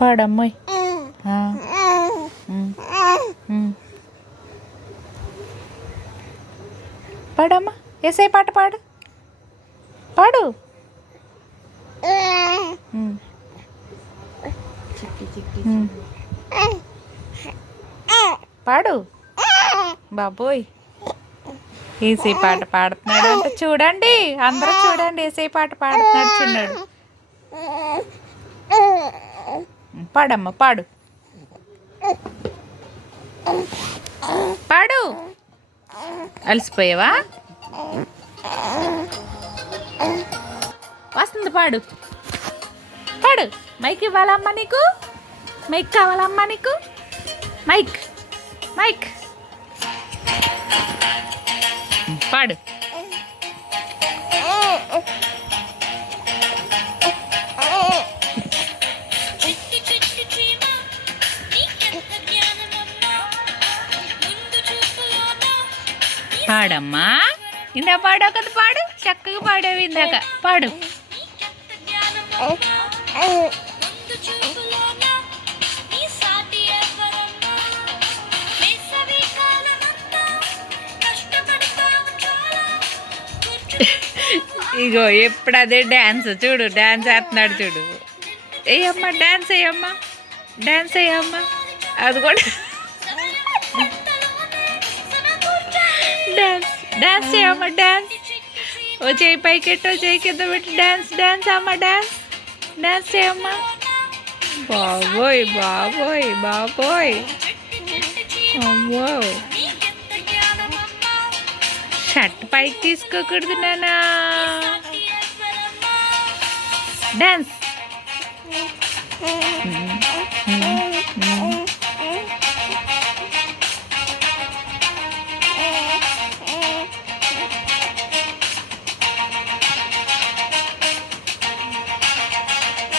పాడమ్మాయి. పాడమ్మా, ఏసై పాట పాడు. పాడు. పాడు బాబోయ్. ఏసై పాట పాడుతున్నాడు అంటే చూడండి, అందరూ చూడండి. ఏసై పాట పాడుతున్నాడు చిన్నాడు. పాడమ్మా, పాడు. పాడు. అలసిపోయావా? వస్తుంది, పాడు. పాడు. మైక్ ఇవ్వాలమ్మా నీకు? మైక్ కావాలమ్మా నీకు? మైక్ మైక్ పాడు. పాడమ్మా. ఇందాక పాడావు కదా, పాడు. చక్కగా పాడావు ఇందాక. పాడు. ఇగో ఎప్పుడు అదే డ్యాన్స్. చూడు, డ్యాన్స్ వేస్తున్నాడు చూడు. వేయమ్మా, డ్యాన్స్ వేయమ్మా, డ్యాన్స్ వేయమ్మా. అది కూడా డ్యాన్స్ డ్యాన్స్ చేయమ్మా, డ్యాన్స్. ఓ చేయి పైకెట్టో చేయి కింద పెట్టి డ్యాన్స్ డ్యాన్స్ అమ్మా, డ్యాన్స్ డ్యాన్స్ చేయమ్మా. బాబోయ్ బాబోయ్ బాబోయ్. అమ్మో, షర్ట్ పైకి తీసుకోకూడదు నానా. డ్యాన్స్.